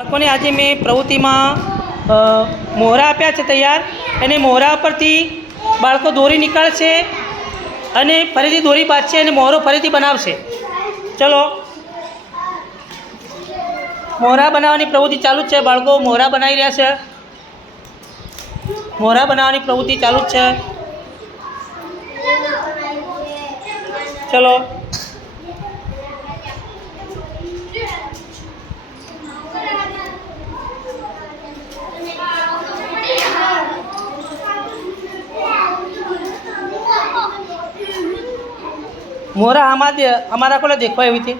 બાળકોને આજે મેં પ્રવૃત્તિમાં મોહરા આપ્યા છે તૈયાર અને મોહરા પરથી બાળકો દોરી નીકાળશે અને ફરીથી દોરી બાંધશે અને મોહરો ફરીથી બનાવશે. ચલો, મોહરા બનાવવાની પ્રવૃત્તિ ચાલુ જ છે. બાળકો મોહરા બનાવી રહ્યા છે. મોહરા બનાવવાની પ્રવૃત્તિ ચાલુ જ છે. ચલો, मोहरा हमारा को देखो हुई थी.